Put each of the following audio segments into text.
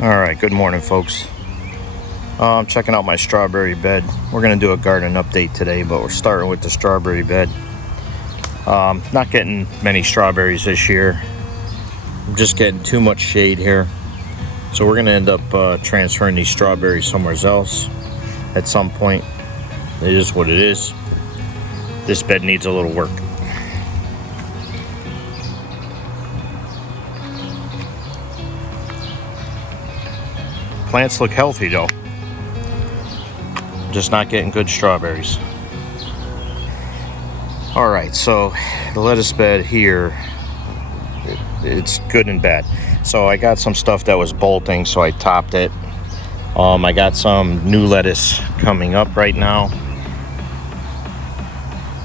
Alright, good morning folks. I'm checking out my strawberry bed. We're going to do a garden update today, but we're starting with the strawberry bed. Not getting many strawberries this year. I'm just getting too much shade here. So we're going to end up transferring these strawberries somewhere else at some point. It is what it is. This bed needs a little work. Plants look healthy though. Just not getting good strawberries. Alright, so the lettuce bed here, it's good and bad. So I got some stuff that was bolting, so I topped it. I got some new lettuce coming up right now.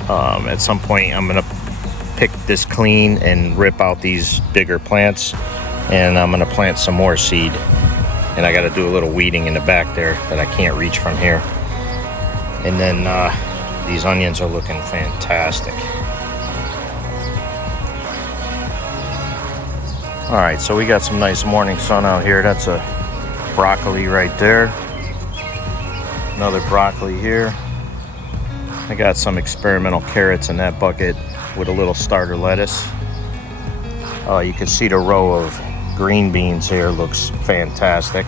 At some point I'm gonna pick this clean and rip out these bigger plants, and I'm gonna plant some more seed. And I got to do a little weeding in the back there that I can't reach from here. And then these onions are looking fantastic. All right, so we got some nice morning sun out here. That's a broccoli right there. Another broccoli here. I got some experimental carrots in that bucket with a little starter lettuce. You can see the row of green beans here looks fantastic.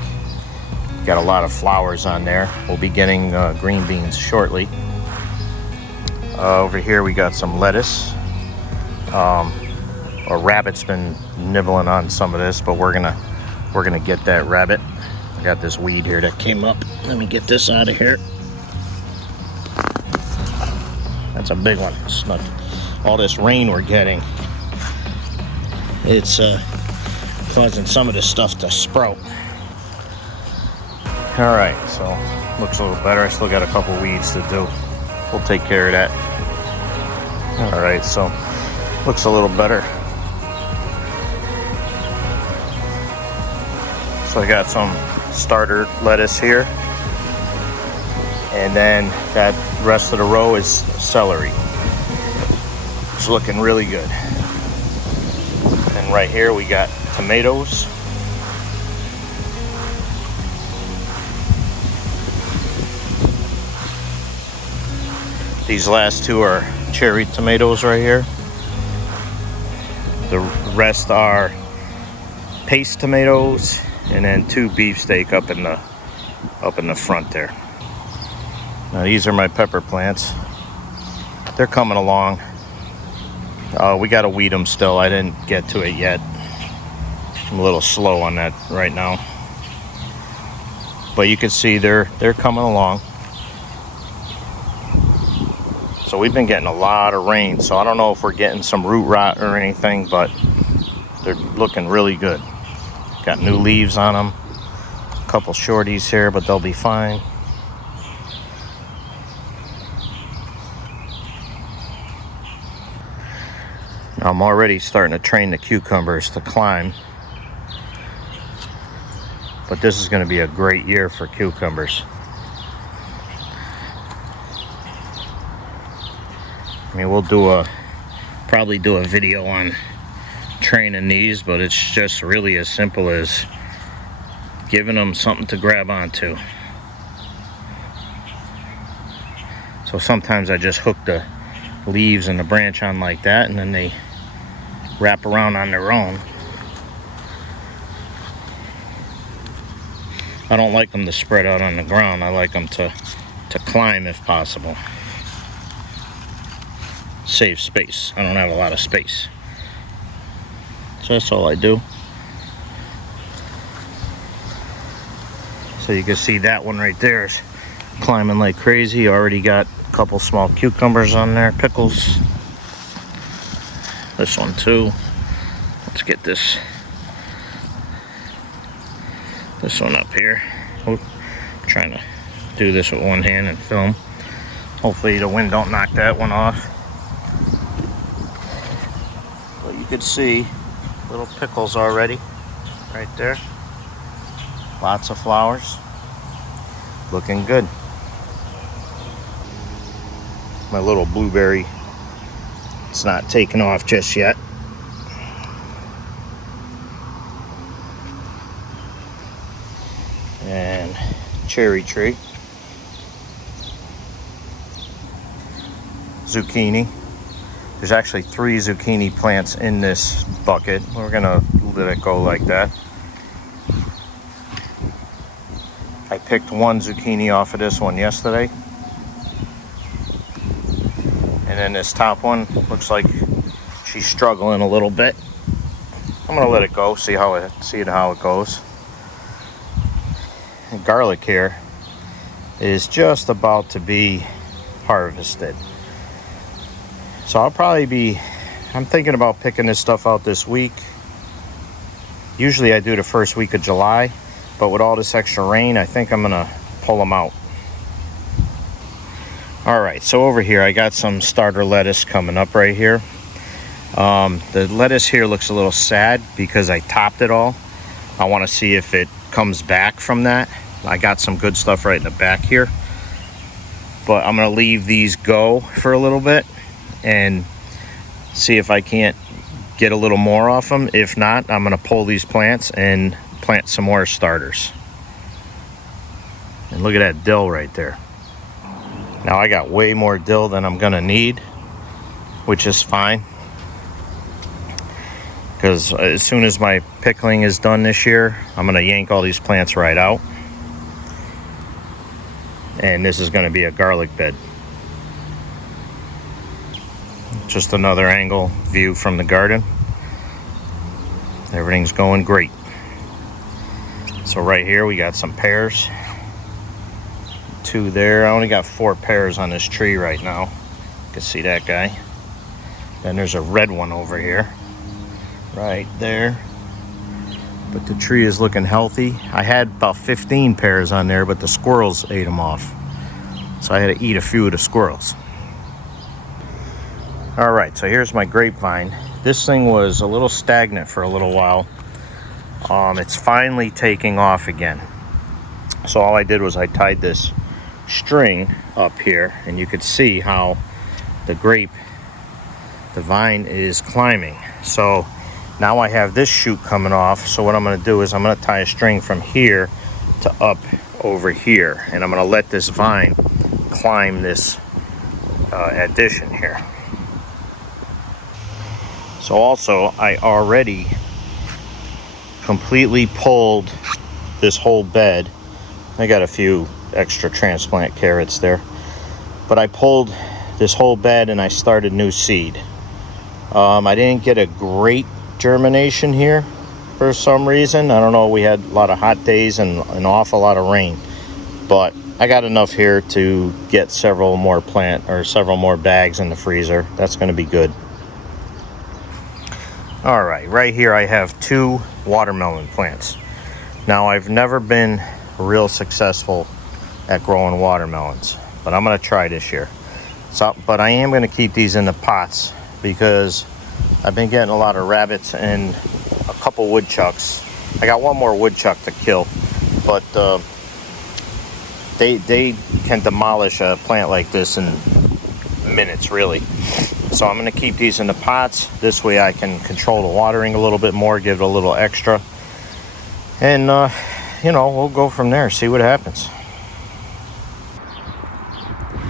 Got a lot of flowers on there. We'll be getting green beans shortly. Over here we got some lettuce. A rabbit's been nibbling on some of this, but we're gonna get that rabbit. I got this weed here that came up. Let me get this out of here. That's a big one. It's not all this rain we're getting. It's causing some of this stuff to sprout. All right, so looks a little better. I still got a couple weeds to do. We'll take care of that. All right, so looks a little better. So I got some starter lettuce here, and then that rest of the row is celery. It's looking really good. And right here we got tomatoes. These last two are cherry tomatoes right here. The rest are paste tomatoes, and then two beefsteak up in the front there. Now these are my pepper plants. They're coming along. We gotta weed them still. I didn't get to it yet. I'm a little slow on that right now, but you can see they're coming along. So we've been getting a lot of rain, so I don't know if we're getting some root rot or anything, but they're looking really good. Got new leaves on them. A couple shorties here, but they'll be fine. I'm already starting to train the cucumbers to climb. But this is going to be a great year for cucumbers. I mean, we'll probably do a video on training these, but it's just really as simple as giving them something to grab onto. So sometimes I just hook the leaves and the branch on like that, and then they wrap around on their own. I don't like them to spread out on the ground. I like them to climb if possible. Save space. I don't have a lot of space. So that's all I do. So you can see that one right there is climbing like crazy. Already got a couple small cucumbers on there, pickles. This one too. Let's get this one up here. I'm trying to do this with one hand and film. Hopefully the wind don't knock that one off. But you could see little pickles already right there. Lots of flowers. Looking good. My little blueberry, it's not taking off just yet. cherry tree. Zucchini. There's actually 3 zucchini plants in this bucket. We're gonna let it go like that. I picked 1 zucchini off of this one yesterday. And then this top one looks like she's struggling a little bit. I'm gonna let it go, see how it goes. And garlic here is just about to be harvested. So I'm thinking about picking this stuff out this week. Usually I do the first week of July, but with all this extra rain, I think I'm gonna pull them out. All right, so over here I got some starter lettuce coming up right here. The lettuce here looks a little sad because I topped it all. I want to see if it comes back from that. I got some good stuff right in the back here, but I'm gonna leave these go for a little bit and see if I can't get a little more off them. If not, I'm gonna pull these plants and plant some more starters. And look at that dill right there. Now I got way more dill than I'm gonna need, which is fine, because as soon as my pickling is done this year, I'm gonna yank all these plants right out. And this is gonna be a garlic bed. Just another angle view from the garden. Everything's going great. So right here we got some pears. 2 there. I only got 4 pears on this tree right now. You can see that guy. Then there's a red one over here. Right there. But the tree is looking healthy. I had about 15 pears on there, but the squirrels ate them off. So I had to eat a few of the squirrels. All right, so here's my grapevine. This thing was a little stagnant for a little while. It's finally taking off again. So all I did was I tied this string up here, and you could see how the vine is climbing. So now I have this shoot coming off. So what I'm going to do is I'm going to tie a string from here to up over here, and I'm going to let this vine climb this addition here. So also I already completely pulled this whole bed. I got a few extra transplant carrots there, but I pulled this whole bed and I started new seed. I didn't get a great germination here for some reason. I don't know, we had a lot of hot days and an awful lot of rain, but I got enough here to get several more bags in the freezer. That's going to be good. All right here I have 2 watermelon plants. Now I've never been real successful at growing watermelons, but I'm going to try this year. But I am going to keep these in the pots because I've been getting a lot of rabbits and a couple woodchucks. I got 1 more woodchuck to kill, but they can demolish a plant like this in minutes, really. So I'm going to keep these in the pots. This way I can control the watering a little bit more, give it a little extra. And, we'll go from there, see what happens.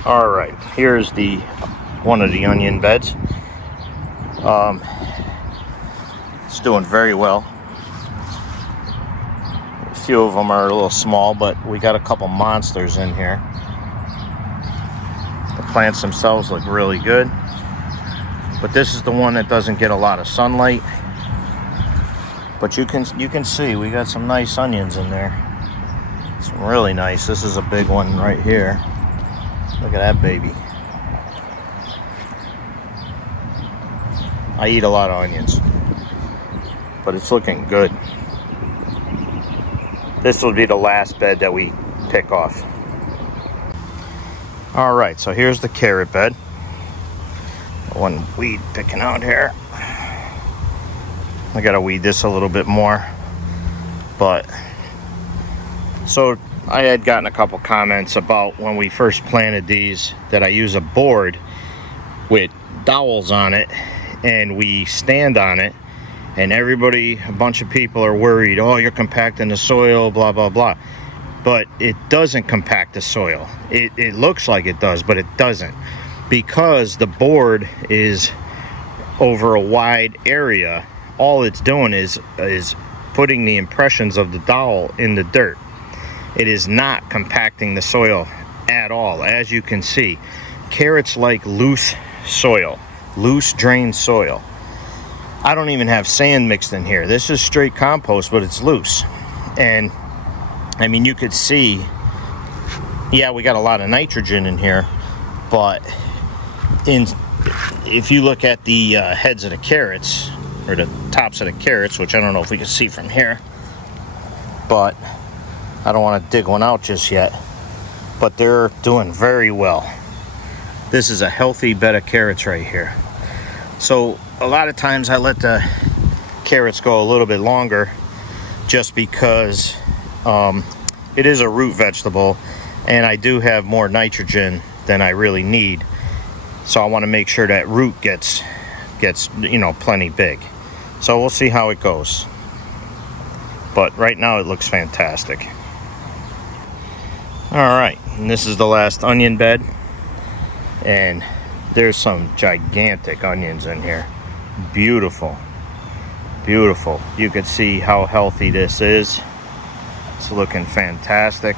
All right, here's one of the onion beds. It's doing very well. A few of them are a little small, but we got a couple monsters in here. The plants themselves look really good. But this is the one that doesn't get a lot of sunlight. But you can see we got some nice onions in there. Some really nice. This is a big one right here. Look at that baby. I eat a lot of onions, but it's looking good. This will be the last bed that we pick off. All right, so here's the carrot bed. One weed picking out here. I gotta weed this a little bit more. But so I had gotten a couple comments about when we first planted these that I use a board with dowels on it and we stand on it, and a bunch of people are worried, oh, you're compacting the soil, blah blah blah. but it doesn't compact the soil. It looks like it does, but it doesn't, because the board is over a wide area. All it's doing is putting the impressions of the dowel in the dirt. It is not compacting the soil at all. As you can see, carrots like loose soil, loose drained soil. I don't even have sand mixed in here. This is straight compost, but it's loose. And I mean, you could see, yeah, we got a lot of nitrogen in here, but if you look at the heads of the carrots, or the tops of the carrots, which I don't know if we can see from here, but I don't want to dig one out just yet, but they're doing very well. This is a healthy bed of carrots right here. So a lot of times I let the carrots go a little bit longer, just because it is a root vegetable and I do have more nitrogen than I really need. So I want to make sure that root gets you know, plenty big. So we'll see how it goes. But right now it looks fantastic. All right, and this is the last onion bed. And there's some gigantic onions in here. Beautiful. Beautiful. You can see how healthy this is. It's looking fantastic.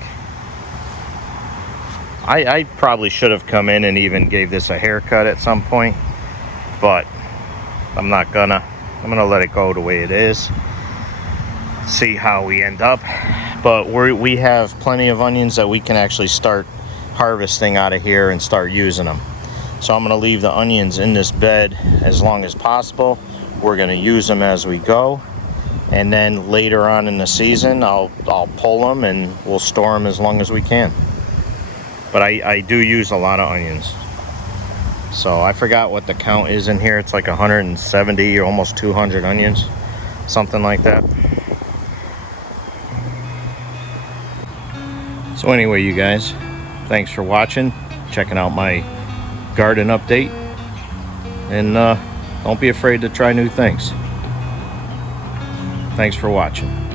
I probably should have come in and even gave this a haircut at some point, but I'm not gonna. I'm gonna let it go the way it is. See how we end up. But we have plenty of onions that we can actually start harvesting out of here and start using them. So I'm gonna leave the onions in this bed as long as possible. We're gonna use them as we go, and then later on in the season I'll pull them and we'll store them as long as we can. But I do use a lot of onions. So I forgot what the count is in here. It's like 170 or almost 200 onions, something like that. So anyway, you guys, thanks for watching, checking out my garden update, and don't be afraid to try new things. Thanks for watching.